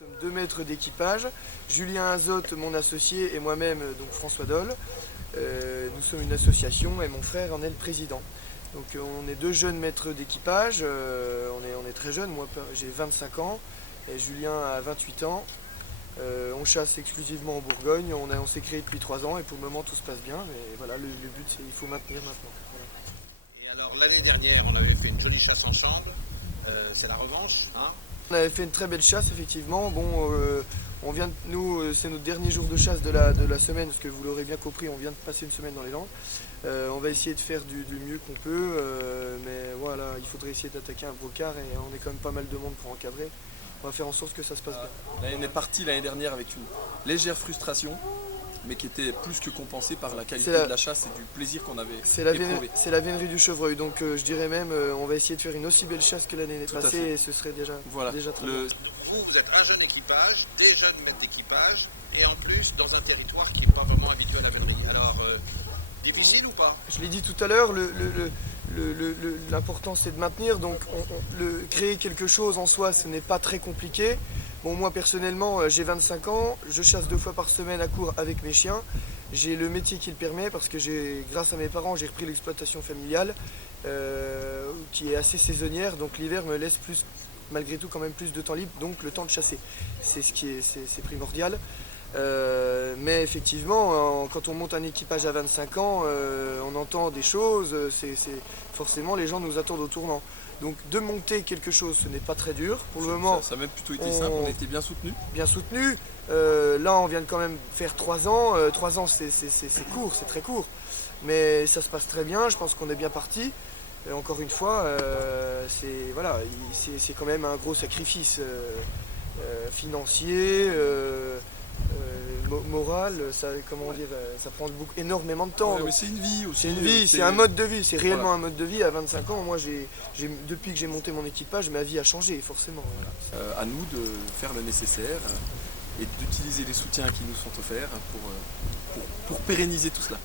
Nous sommes 2 maîtres d'équipage, Julien Azote, mon associé, et moi-même, donc François Doll. Nous sommes une association et mon frère en est le président. Donc on est 2 jeunes maîtres d'équipage, on est très jeunes, moi j'ai 25 ans et Julien a 28 ans. On chasse exclusivement en Bourgogne, on s'est créé depuis 3 ans et pour le moment tout se passe bien, mais voilà, le but c'est qu'il faut maintenir maintenant. Voilà. Et alors l'année dernière on avait fait une jolie chasse en chambre, c'est la revanche, hein? On avait fait une très belle chasse effectivement. Bon, nous, c'est notre dernier jour de chasse de la semaine, parce que vous l'aurez bien compris, on vient de passer une semaine dans les Landes. On va essayer de faire du mieux qu'on peut, mais voilà, il faudrait essayer d'attaquer un brocard et on est quand même pas mal de monde pour encadrer. On va faire en sorte que ça se passe bien. On est parti l'année dernière avec une légère frustration, mais qui était plus que compensée par la qualité C'est de la chasse et du plaisir qu'on avait C'est éprouvé. la vénerie du chevreuil, donc je dirais même on va essayer de faire une aussi belle chasse que l'année Tout à passée fait. et ce serait déjà, Voilà. déjà très bien. Vous êtes un jeune équipage, des jeunes maîtres d'équipage, et en plus dans un territoire qui n'est pas vraiment habitué à la vénerie. Alors, difficile ou pas? Je l'ai dit tout à l'heure, l'important c'est de maintenir, donc créer quelque chose en soi ce n'est pas très compliqué. Bon, moi personnellement j'ai 25 ans, je chasse 2 fois par semaine à court avec mes chiens. J'ai le métier qui le permet parce que grâce à mes parents j'ai repris l'exploitation familiale qui est assez saisonnière, donc l'hiver me laisse malgré tout quand même plus de temps libre, donc le temps de chasser. C'est primordial. Mais effectivement, quand on monte un équipage à 25 ans, on entend des choses, forcément les gens nous attendent au tournant. Donc de monter quelque chose, ce n'est pas très dur. Pour le moment, Ça a même plutôt été simple, on était bien soutenus. bien soutenu. Là, on vient de quand même faire 3 ans. 3 ans, c'est court, c'est très court. Mais ça se passe très bien, je pense qu'on est bien parti. Et encore une fois, voilà, c'est quand même un gros sacrifice financier, moral, comment dire, ça prend énormément de temps. Ouais, mais c'est une vie aussi. C'est une vie, c'est un mode de vie, c'est réellement un mode de vie. À 25 ans, moi, depuis que j'ai monté mon équipage, ma vie a changé, forcément. Voilà. À nous de faire le nécessaire et d'utiliser les soutiens qui nous sont offerts pour pérenniser tout cela.